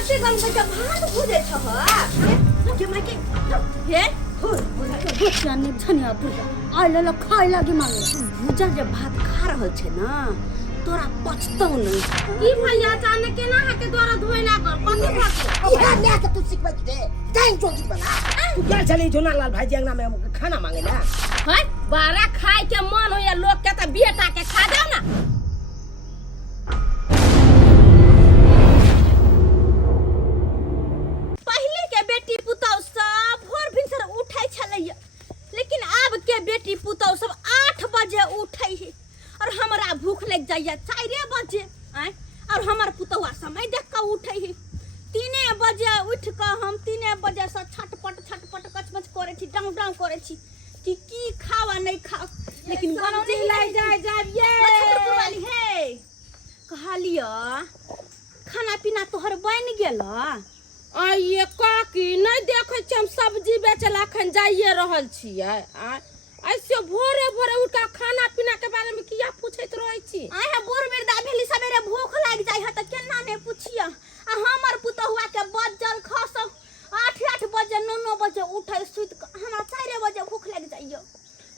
कते गम के भात भुजे छ के माके हे बच्चा ने छनिया पूजा आइले ल खाइ लागि मांगे भुजल जे भात खा रहल छे ना तोरा पछतौ नहीं ई भैया अचानक केना हाके द्वारा धोइ लागल कते भात इहा ले के तू सिखबै दे टाइम जोगी बना तू गेल छली जोनालाल भाईजी अंगना में खाना मांगे ना है बारा खाइ के मन होया लोग के त बेटा के खा दे ना पहले के बेटी पुतौ सब भोर भिनसर उठै छलैया लेकिन अब के बेटी पुतौ सब 8 बजे उठै है और हमरा भूख लग जाइया 4 बजे आय और हमर पुतौआ समय देख के उठै है 3 बजे उठ के हम 3 बजे से छटपट कचमच करे छी डांग डांग करे छी की खावा नहीं खा लेकिन गरम नहीं लाई जाय ये वाली हे कहलिया खाना पीना तोहर बन गेल आइए काकी नहीं देखे छी हम सब्जी बेचला खन जाइए रहल छियै ऐसे भोरे भोरे उठा खाना पीना के बारे में किया पूछैत रहै छी आहा बोर बेरदा भेली सवेरे भूख लाग जाय ह त केना ने पूछिया आ हमर पुतहुआ के बजल खस 8 बजे 9 बजे उठै सुत हमरा 4 बजे भूख लाग जाइयो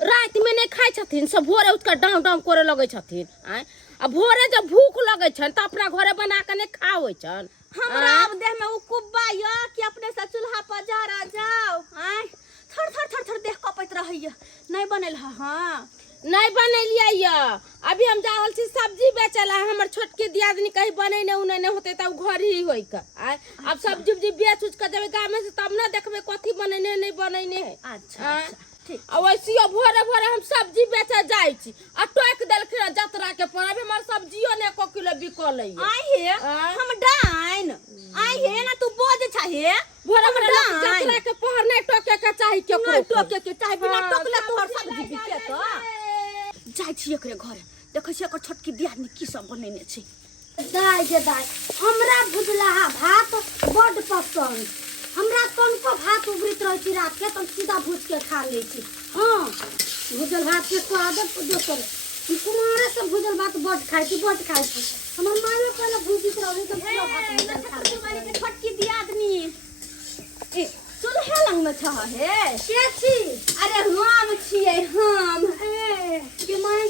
रात में नहीं खाइ छथिन सब भोरे उठ के डांग डांग करे लगै छथिन आ भोरे जब भूख लगै छन त अपना घरे बना के नहीं खावै छन हमरा अब देह में उकुब्बा या कि अपने से चूल्हा पर जरा जाओ थर देख कपैत रहैया नहीं बनल हां नहीं बनेलिए या अभी हम जा रहल छी सब्जी बेचला हमर छोटकी दियादनी कहीं बने ने उने ने होते त घर ही होई का अब सब्जी उब्जी बेच उच के देबे गांव में से तब ना देखबे कथी बनेने नहीं बनेने है अच्छा ठीक अब वैसे भोरे भोरे हम सब्जी बेचे जाई छी आ टोक देलखिन जतरा के पर अभी हमर सब्जियो ने 1 किलो बिकल है आई हे हम डाइन आई हे ना तू बोझ छहे भोरे भोरे जतरा के पहर नहीं टोके के चाहि के टोके के चाहि बिना टोकले तोहर सब्जी बिके तो जाय छी एकरे घरे देखै छी एकर छोटकी दियादनी की सब बनेने छै दाई हमरा भुजला भात बड़ पसंद हमरा तनको भात उबरित रह छी रात के त सीधा भूज के खा ले छी हां भुजल भात के स्वाद दोसर कुमारे से भुजल भात बड़ खाइ छी हमर मां पहले भूजित रही त पूरा भात खा ले वाली के छोटकी दियादनी ए चूल्हे लंग में छ हे के छी अरे हम छियै हम के माय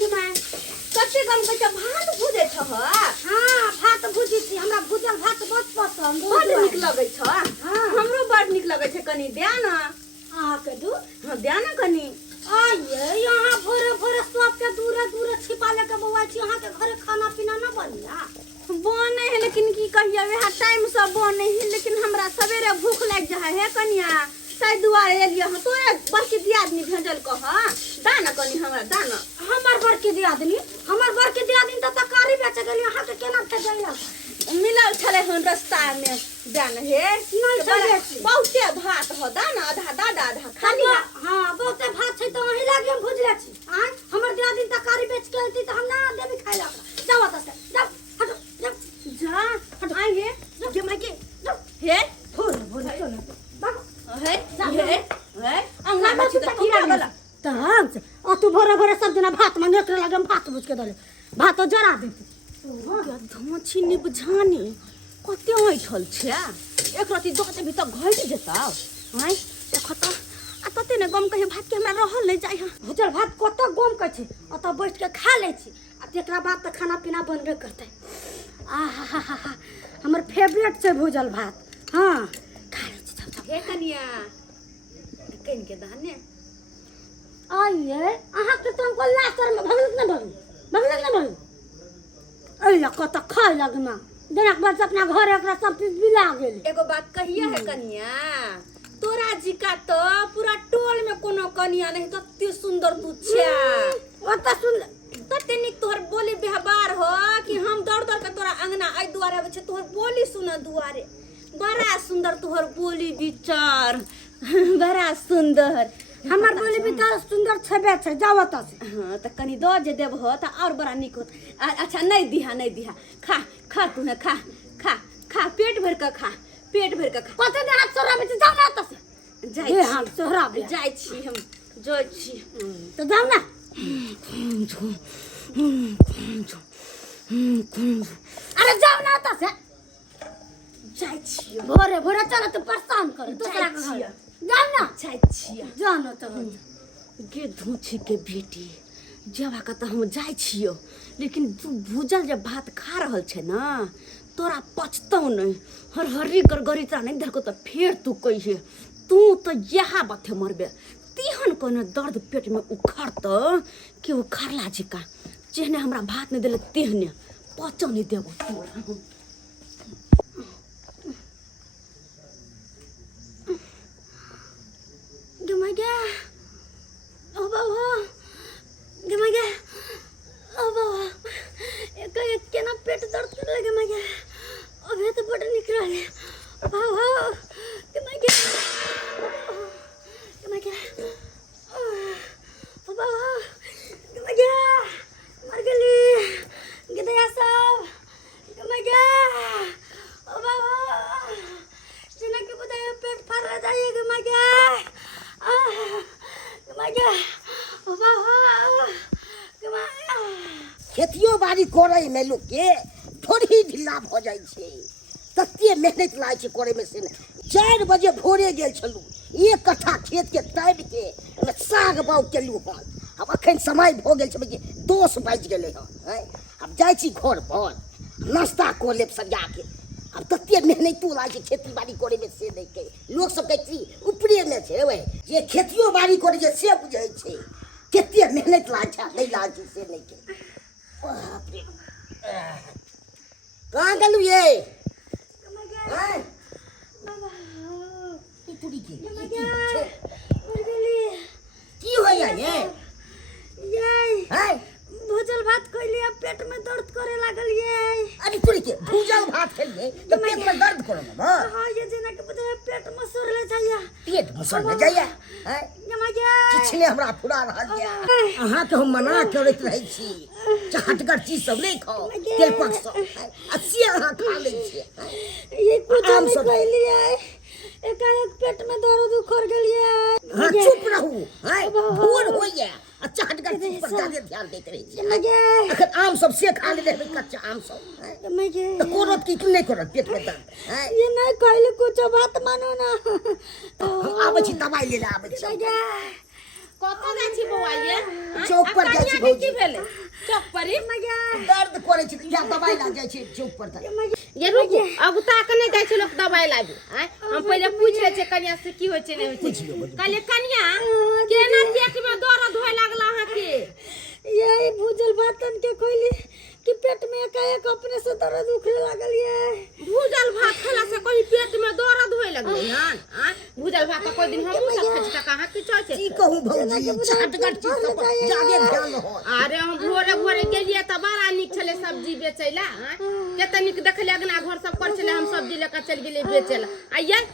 कते गम के भात भुजे छ हां भात भुजी छी हमरा भुजल भात बहुत पसंद बड़ नीक लगै छ हमरो बड़ नीक लगै छै कनी दे ना आ के दू हां दे ना कनी आइए यहाँ भोरे भोरे सब के दूर छिपा लेके बौआ छी यहाँ के घरे खाना पीना ना बनिया बने है लेकिन की कहिया वह टाइम से बने है लेकिन हमरा सवेरे भूख लग जा है कनिया ताई दुआरे एलिया हम तोरे बड़की दियादनी भेजल कह दाना कनी हमरा दाना हमर बड़की दियादनी त तकारी बेचे गेली यहाँ के केना के गइला मिलल छले हन रास्ता में जान हे नहीं चले बहुते भात हो दाना आधा खाली हां बहुते भात छै त वही लागे हम भुजले छी हमर दियादनी तकारी बेच के आती त हम ना देबी खाइला जाओ त से जाओ हटो जा हट आई हे जे माके हे भोर चल बागो हे अंगना में त की लागल तहन आ तू भोरे भोरे सब जना भात में नेकरे लागे हम भात भुज के दले भात जरा देती धमछी नि बुझानी कते ऐठल छै एक राती दोते भी त घट जेता हैं देख त आ तते ने गम कहे भात के हमरा रहल नहीं जाय भुजल भात कत गम के छै अत बैठ के खा ले छी आ तेकरा बाद त खाना पीना बनबे करते आहा हमर फेवरेट छै भुजल भात हां खा ले छी सब हे कनिया कइन के दाने आइए अहाँ के तुम को लाकर में भगलक न अल्लाह कत खाय लगना जनक बात अपना घर एकरा सब चीज बिला गेल एगो बात कहिया है कनिया तोरा जी का तो पूरा टोल में कोनो कनिया नहीं तते सुंदर तू छे ओत सुंदर तते निक तोहर बोली व्यवहार हो कि हम दौड़ के तोरा अंगना आई दुआरे आवे छ तोहर बोली सुना दुआरे बड़ा सुंदर तोहर बोली विचार बड़ा सुंदर हमर बोली विचार सुंदर छबे छै जाओ त से हां त कनी द जे देब हो त और बड़ा निक होत अच्छा नहीं दिहा खा तू है खा पेट भर के खा कते दे हाथ सोरा में जाओ ना त से जाई हाथ सोरा में जाई छी हम जोई छी त जाओ ना अरे जाओ ना त से चाय छिया भोरे भोरे चलो तो परेशान कर दूसरा के घर जाओ ना चाय छिया जानो तो गे धूची के बेटी जब का तो हम जाय छियो लेकिन तू भूजल जब भात खा रहल छे ना तोरा पचतौ नहीं हर हरी गरगरीता नहीं देखो तो फिर तू कहिए तू तो यहाँ बाथे मरबे तिहन कोनो दर्द पेट में उखड़त कि उखड़ला जिका जेहने हमरा भात नहीं देले तेहने पचो नहीं देबो तोरा गमगा ओ बाबा गमगा ओ बाबा एक केना पेट दर्द कर लगे गमगा अबे तो बड़ निकल गया बाबा गमगा गमगा ओ बाबा गमगा मर गली गदया सब गमगा ओ बाबा जना के बताया पेट फाड़ जाए गमगा खेतियो बाड़ी करे में लोग के थोड़ी ढिला भ जाय छे तत्ते मेहनत लाग छे करे में से 4 बजे भोरे गेल छलू 1 कट्ठा खेत के ताब के ओमे साग बाउ केलू हन अब अखन समय भ गेल छे 10 बज गेले हन अब जाय छी घर पर नाश्ता को लेब सजा के अब तत्ते मेहनत तू लाग छे खेती बाड़ी करे में से नहीं के लोग सब कहै छी ऊपरे में छे ओए जे खेतियो बाड़ी करे जे से बुझै छे केते मेहनत लाग छे नहीं लाग छे से नहीं के बाप रे कहाँ गलू ये हैं तू पूरी की की होया ये हैं भूजल भात खइली अब पेट में दर्द करे लागल ये अरे पूरी के भूजल भात खेलिए तो पेट में दर्द करे ना हां ये जना के पता है पेट में सुर ले जाइया पेट में सुर ले जाइया हैं गमगा किछने हमरा फुरा रहल या अहाँ के हम मना करैत रहै छी चहटगर चीज सब नहीं खाओ तेल पक सब अच्छी अहाँ खा लै छी ये कुछ नहीं खइली है एकाएक पेट में दर्द उखड़ गेलिए हां चुप रहू हैं भोर होइया अच्छा हटकर चीज पर ज्यादा ध्यान देते रही छी अखन आम सब से खा ले रहबे कच्चा आम सब गमगा तो कोरत की नहीं करत पेट में दर्द हैं ये नहीं खइली कुछ बात मानो ना हम आबै छी दवाई ले ले आबै छी कत जाय छी बौआ ये चौक पर जाय छी भौजी भेले चौक पर दर्द करे छी या दवाई ला जाय छी चौक पर ये रुकू अगुता के नहीं जाय छै लोग दवाई लाबी हम पहले पूछ ले छै कन्या से की होय छै नहीं होय छै कहले कन्या केना पेट में दर्द होय लागला अहाँ के ये भूजल भातन के खइली कि पेट में एकाएक अपने से दर्द उखड़े लागल ये भूजल भात खेला से कोई पेट में दर्द होय लगले हन भूजल भात कोई दिन हम सब खाइ छी कहाँ की छै की कहूं भौजी छटगर चीज सब पर ज्यादा ध्यान हो अरे हम भोरे भोरे गेलिए त बड़ा नीक छले सब्जी बेचैला केते नीक देखले अगना घर सब कर छले हम सब्जी लेकर चल गेलिए बेचैला आइए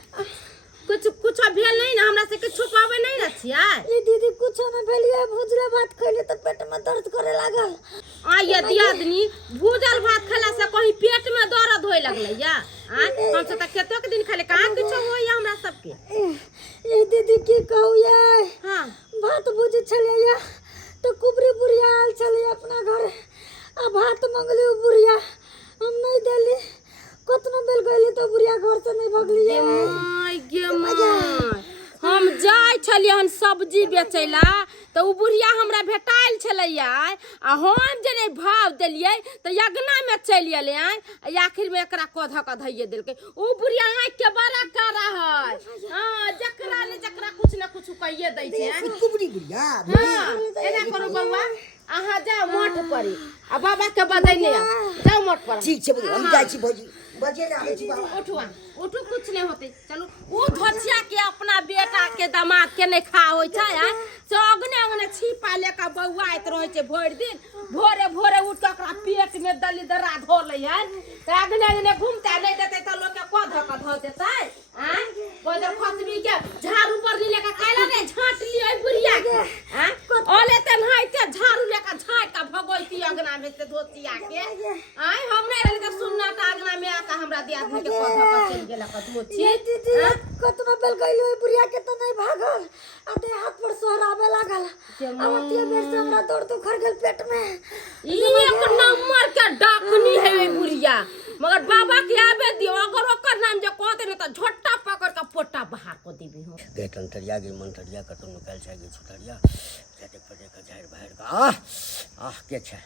कुछ भेल नहीं ना हमरा से के छुपावे नहीं ना छिया ये दीदी कुछ न भेलिए भूजल भात खइले त पेट में दर्द करे लागल आइए दियादनी भूजल भात खेला से कहीं पेट में दर्द होय लगले या हम से त केतो के दिन खाले कहां कुछ होय हमरा सब के ये दीदी की कहू ये हां भात भूज छले या तो कुबरी बुढ़िया आल छले अपना घर आ भात मंगली बुढ़िया हम नहीं देली कतना बेल गइली तो बुढ़िया घर से नहीं भगली हम जाय छलिए हन सब्जी बेचैला तो उ बुढ़िया हमरा भेटाइल छलैया आ हम जे नहीं भाव देलिए तो यगना में चल गेले आखिर में एकरा कधा कधइए देलके उ बुढ़िया आंख के बड़ा कर है हां जकरा ने जकरा कुछ न कुछ कहिए दै छै कुबरी बुढ़िया हां एना करू बउआ अहाँ जाओ मठ पर आ बाबा के बदले जाओ मठ पर ठीक छै बुढ़िया हम जाय छी भौजी बजे ले आबै छी बाबा उठू कुछ नहीं होते चलो वो धोचिया के अपना बेटा के दामाद के नहीं खा होय छै से अगने अगने छिपा लेके बौआइत रहे छै भर दिन भोरे भोरे उठ के ओकरा पेट में दली दरा धो ले त अगने अगने घूमता नहीं देते त लोग के कध धो देते कोदर खतबी के झाड़ू पर लेके खाइला नहीं झांट लियो बुढ़िया के ओले त नहाइते झाड़ू लेके झांट का भगोइती अगना में से धोतिया के हम नहीं रहले त सुनना त अगना में आका हमरा दियादनी के कध चल गेला कदमो छी दीदी कतना बेल गइलो बुढ़िया के त नहीं भागल आते हाथ पर सोहराबे लागल अब तिया बेर से हमरा दर्द उखड़ गेल पेट में एक नंबर के डाकनी है बुढ़िया मगर बाबा के आबे दियो अगर ओकर नाम जे कहते न त झोटा पकड़ के पोटा बाहर को देबी हम गे तंतरिया गे मंतरिया कतौ निकाल छै गे छुतरिया जाते पटे का झाड़ बाहर का आह के छै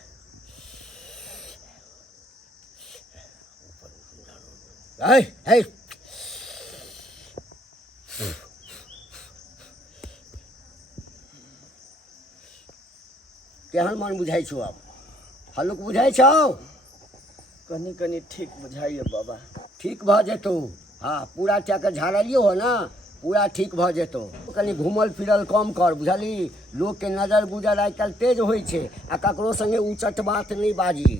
हे हे केहन मन बुझाइ छौ आब हल्लुक बुझाइ छौ कनी कनी ठीक बुझाइए बाबा ठीक भऽ जेतौ हाँ पूरा कए कऽ झाड़लियो हो ना पूरा ठीक भऽ जेतौ कनी घूमल फिरल कम कर बुझली लोकके नजर गुजर आइ काल्हि तेज होइ छै आ ककरो संगे उचट बात नहि बाजी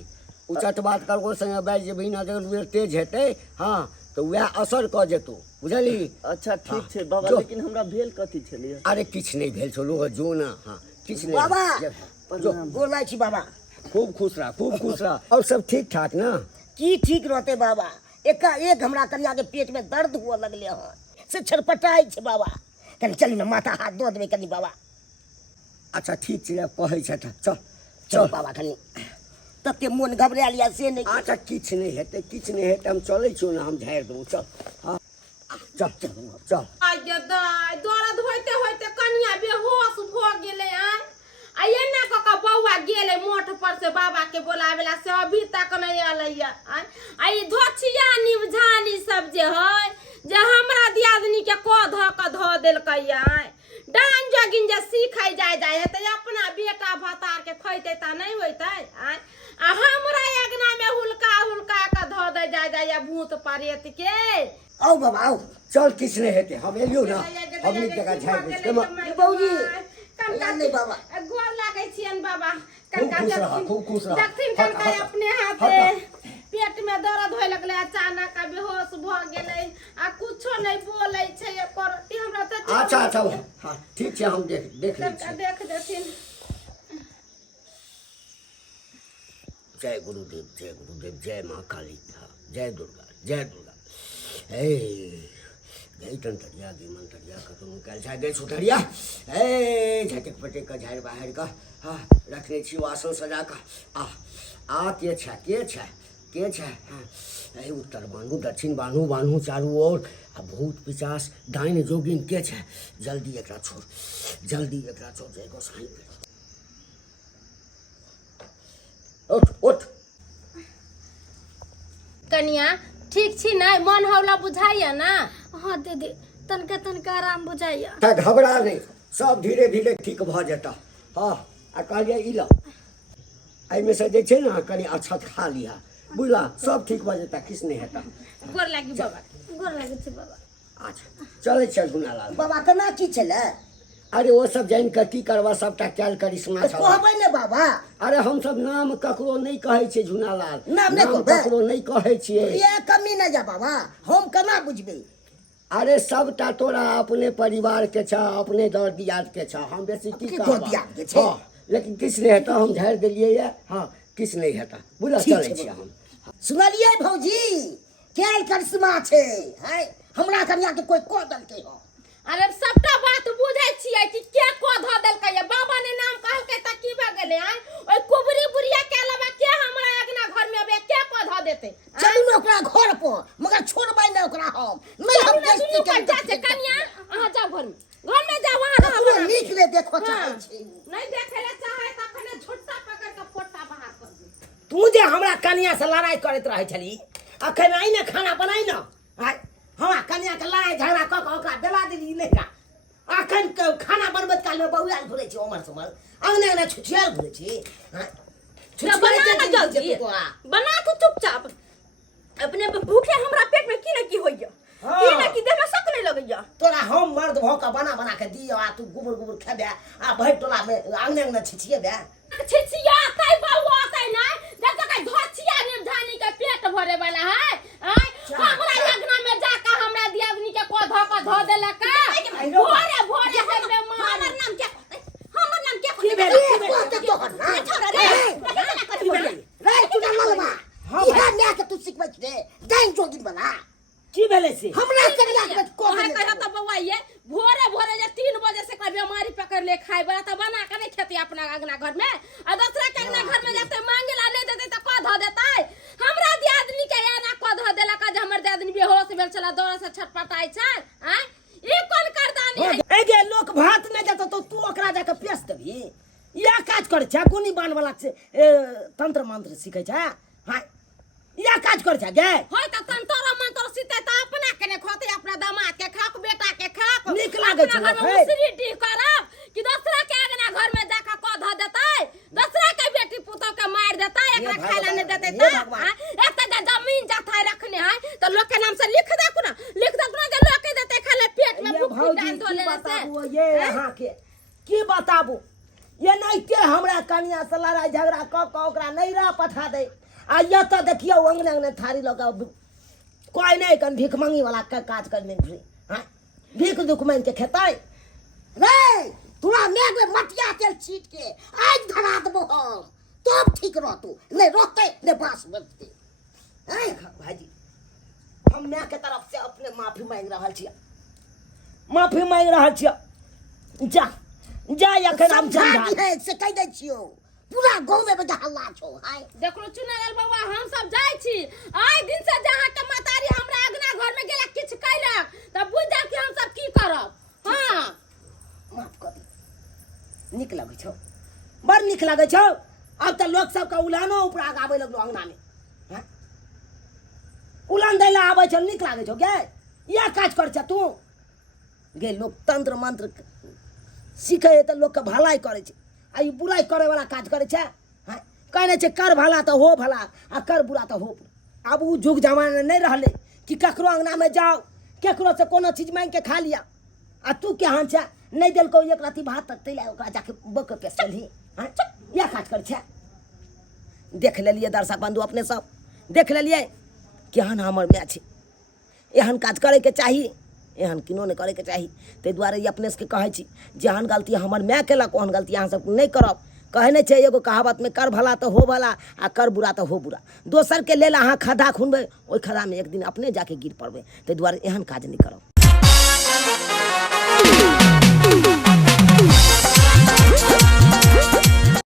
उचट बात ककरो संगे बाजि जेबही नजर गुजर तेज हेतै हाँ तऽ वएह असर कऽ जेतौ बुझली अच्छा ठीक छै बाबा जो। लेकिन हमरा भेल कथी छलिए अरे किछु नहीं भेल छौ लोग जो ना हाँ किछु नहीं बाबा। जो गोलाई छी बाबा खूब खुश रह और सब ठीक ठाक ना की ठीक रहते बाबा एकाएक हमरा कनिया के पेट में दर्द हुआ लगले हन से छटपटाई छै बाबा कनी चली ना माथा हाथ दो देबे कनी बाबा अच्छा ठीक छै कहै छै तऽ चल चल बाबा कनी तते मोन घबरायल या से नहीं अच्छा किछु नहीं हेतै हम चलै छियौ ना हम झाड़ि देबौ चल हाँ चल चल चल आय गे दाय दर्द होइते होइते कनिया बेहोश भ गेले आ एना क के बौआ गेले मोट पर से बाबा के बोलावेला से अभी तक नहीं आलैया आ ई धोछिया निवझानी सब जे है जे हमरा दियादनी के क ध देलकैया डान जोगिन जे सीखै जाय है त अपना बेटा भतार के खैते त नहीं होइतै आ हमरा अगना में हुलका के ध दे जाय भूत प्रेत के आओ बाबा आओ चल किछु नहीं हेतै हम एलियो ना हमनी जगह झाड़ि दै बाबूजी याद नहीं बाबा गोर लागै छियन बाबा खूब खुश रह देखथिन कनका अपने हाथे पेट में दर्द होय लगले अचानक आ बेहोश भ गेलै आ कुछो नहीं बोलै छै एकर हमरा त अच्छा हाँ ठीक छै हम देख लै छी देख देथिन जय गुरुदेव जय माँ काली हाँ जय दुर्गा हे गई तंतरिया गई मंतरिया कतौ निकाल जा गई छुतरिया हे झटक पटक का झाड़ बाहर का हाँ रखने छी वासन सजा का आ के छै हाँ हे उत्तर बान्हू दक्षिण बान्हू चारू ओर आ भूत पिचास डाइन जोगिन के छै जल्दी एकरा छोड़ जय गोसाई उठ कनिया ठीक छी नहीं मन हौला बुझाइया ना हाँ दीदी तनका आराम बुझाइया त घबरा नहीं सब धीरे धीरे ठीक भ जेता हाँ आ कहलिए ई ला एहिमे से जे छै ना कनी अछत खा लिहा बुझला सब ठीक भ जेता किछु नहीं हेता गोर लागी बाबा गोर लागै छै बाबा अच्छा चले चल गुनालाल बाबा केना की छले अरे वो सब जान के की करबा सबटा कैल करिश्मा छला कहबै ने बाबा अरे हम सब नाम ककरो नहीं कहै छै झुनालाल नाम नहीं कहबै? ककरो नहीं कहै छियै ये कमी न जा बाबा हम केना बुझबै अरे सबटा तोरा अपने परिवार के छ अपने दर दियाद के छ हम बेसी की अपने कहबा दर दियाद के छै? हाँ, लेकिन किछ नहीं हेता हम झाड़ देलिए ये हाँ किछ नहीं हेता बुझल ठीक चलै छै छी बाबा। हम सुनलिए भौजी कैल करिश्मा छै हैं हमरा कनिया के कोई कह देलकै हो अरे सबटा बात बुझै छियै कि के को ध देलकै बाबा ने नाम कहलकै त की भ गेलै ओइ कुबरी बुढ़िया के अलावा के हमरा अगना घर में बे के को ध देतै चलू ने ओकरा घर पर मगर छोड़बै ने ओकरा हम नहीं हम बेइज्जती जाते करबै कनिया अहाँ जाओ घर में जाओ वहां रहो पूरा नीक ले देखो चाहै छी नहीं देखे ले चाहे तखने झुट्टा पकड़ के पोटा बाहर कर दे तू जे हमरा कनिया से लड़ाई करैत रहै छली अखन आई ने खाना बनाई न आय हमरा कनिया के लड़ाई झगड़ा क के ओकरा बेला देली लेका अखन खाना बनबैत काल में बौआल घुरै छी उमर समर अंगने छुछियाल घुरै छी तो बना ना जल्दी बना तू चुपचाप अपने भूखे हमरा पेट में की न की होइया की न की देह में शक नहीं लगैया तोरा हम मर्द भ के बना के दियो आ तू गुबर खेबे आ भैर टोला में अंगने छिछिएबे छिछिया तै बउआ तै ना जब तक धोछिया निर्धानी के पेट भरे वाला है हमरा लगना में जाके हमरा दियादनी के को धो देला का भोरे हमे हमर नाम क्या की भेल तोहर ना छोरा रे रे तू ना ललमा इहा ने के तू सिखबै छे डाइन जोगिन बना की भेले से हमरा कनिया के को है कहा त बउआ ये भोरे जे 3 बजे से कोई बीमारी पकड़ ले खाए बड़ा त बना के नहीं खेती अपना अगना घर में आ दूसरा के अगना घर में जाते मांगे ला नहीं देते त को ध देतै हमरा दियादनी के या बेहोश भेल छला दौड़ से छटपटाई छै आय ई कोन करदानी है ए गे लोक भात नहीं देता तो तू ओकरा जाके पेश देबी या काज करे छै गुनी बान वाला से तंत्र मंत्र सीखे छै हां या काज करे छै गे होय त तंत्र मंत्र सीते त अपना कने खोते अपना दामाद के खाक बेटा के खाक नीक लागे छै अपना घर में मुसरी डी करब कि दूसरा के अंगना घर में जाके क ध देतै दूसरा के बेटी पुतौ के मार देतै एकरा खाइला नहीं देतै त एक त जमीन जथा रखने है तो लोग के नाम से लिख दे ना के लोग के देतै खाले पेट में भूख डाल धो लेने से ये अहाँ के की बताबू ये नहीं के हमरा कनिया से लड़ाई झगड़ा क ओकरा नहीं रह पठा दे आ ये तो देखियो अंगने अंगने थारी लगा कोई नहीं कन भीख मंगी वाला का काज करने भी हां भीख दुख में के खेताई रे तोरा मेघ में मटिया तेल छीट के आज धरा देबो हम तब ठीक रहतू नहीं रहते नहीं बास बजते हैं भाजी हम मैं के तरफ से अपने माफी मांग रहल छियै माफी मांग रहल छियै जा जा अखन हम समझा है से कह दै छियो पूरा गांव में बेटा हल्ला छो हाय देखलो चुनालाल बाबा हम सब जाय छी आइ दिन से जहां के मातारी हमरा अगना घर में गेला किछ कैलक त बुझ जा कि हम सब की करब हां माफ कर दी निक लगे छौ बड़ निक लगे छौ अब तो लोग सब का उलानो ऊपर आवे लगलो अंगना में हैं उलान दैला आवे छौ निक लागे छौ गे या काज कर छ तू गे लोग तंत्र मंत्र सीखे त लोग के भलाई करे छै आ ई बुराई करे वाला काज करे छै हैं कहने छै कर भला तो हो भला आ कर बुरा तो हो बुरा अब उ जुग जमाना नहीं रहले कि ककरो अंगना में जाओ केकरो से कोनो चीज मांग के खा लिया आ तू क्या हां छै नहीं देल को एक राती भात तैला ओकरा जाके बक पे चलही हैं या काज कर छै देख लेलिए दर्शक बंधु अपने सब देख लेलिए केहन हमर माय छै एहन काज करे के चाही एहन किनो नहीं करे के चाही ते दुआरे ई अपने से कहै छी जेहन गलती हमर माय केलक ओहन गलती अहाँ सब नहीं करब कहने छै एगो कहावत में कर भला तो हो भला आ कर बुरा तो हो बुरा दोसर के लेल अहाँ खड्डा खुनबै ओहि खड्डा में एक दिन अपने जाके गिर पड़बै ते दुआरे एहन काज नहीं करब।